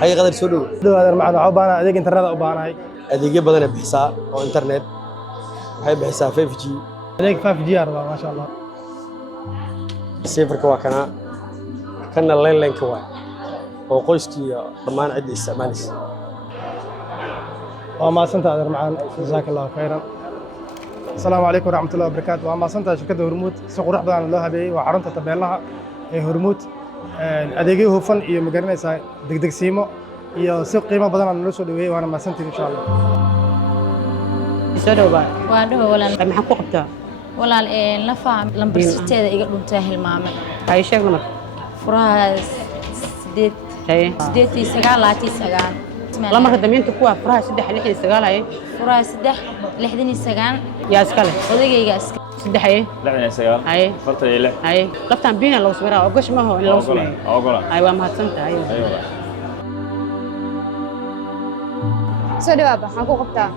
هاي غادر سودو هذا معنا عبانا أديك إنترنت عبانا أديك بدنا بحساب أو إنترنت هاي بحساب 5G أديك 5G ما شاء الله سيفر كوا كان اللين لين كوا وقويسكي ضمان عدي استعماليس وما سنت هذا معنا جزاك الله خيرا. السلام عليكم ورحمة الله وبركاته. وما سنت شركة هرمود سوق روح بدنا الله هبي وعرنت تبيلها هرمود أديكي هوفن iyo magaranaysa degdegsiimo iyo si qiimo badan aan noo soo dhaweeyay waana maasantiin insha Allah. Isodowba waa dhaho walaal maxaa ku qabtaa walaal la faam lambar siteeda iga dhuntay hilmaamay ay sheeg lamar furaha 8 lamarka damiinta kuwa furaha 369 ay furaha 369 yaa iskale odagayga iska 3 69 ay farta ile ay laftan biina loo sameeyaa oo gash ma ho in loo sameeyo ogola ay waa mahadsantahay aywa soo dhawaaba waxaan ku qabtaa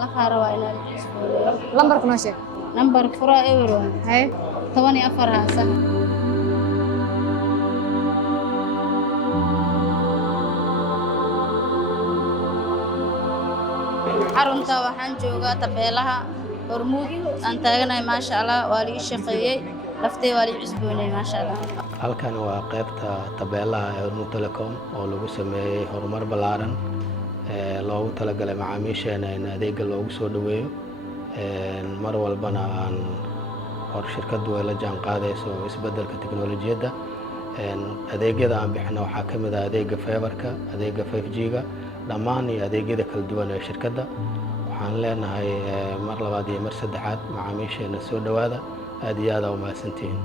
la qaara waa inaan isbooliyo lambarka noo sheeg lambar furaha euro hay 14 haasan xarunta waxaan joogaa tabeelaha hormuud aan taaganahay maasha Allah waa la ii shaqeeyay laftay waa la ii cusboonay maasha Allah halkan waa qaybta tabeelaha ee Hormuud Telecom oo lagu sameeyay horumar ballaaran loogu talagalay macaamiisheena in adeegga loogu soo dhaweeyo mar walbana aan hor shirkadu ay la jaan qaadayso isbeddelka tiknoolajiyadda adeegyada aan bixino waxaa ka mid ah adeegga fiberka adeegga 5G-ga dhammaan iyo adeegyada kala duwan ee shirkadda waxaan leenahay mar labaad iyo mar saddexaad macaamiisheena soo dhawaada aad iyo aad u mahadsantihiin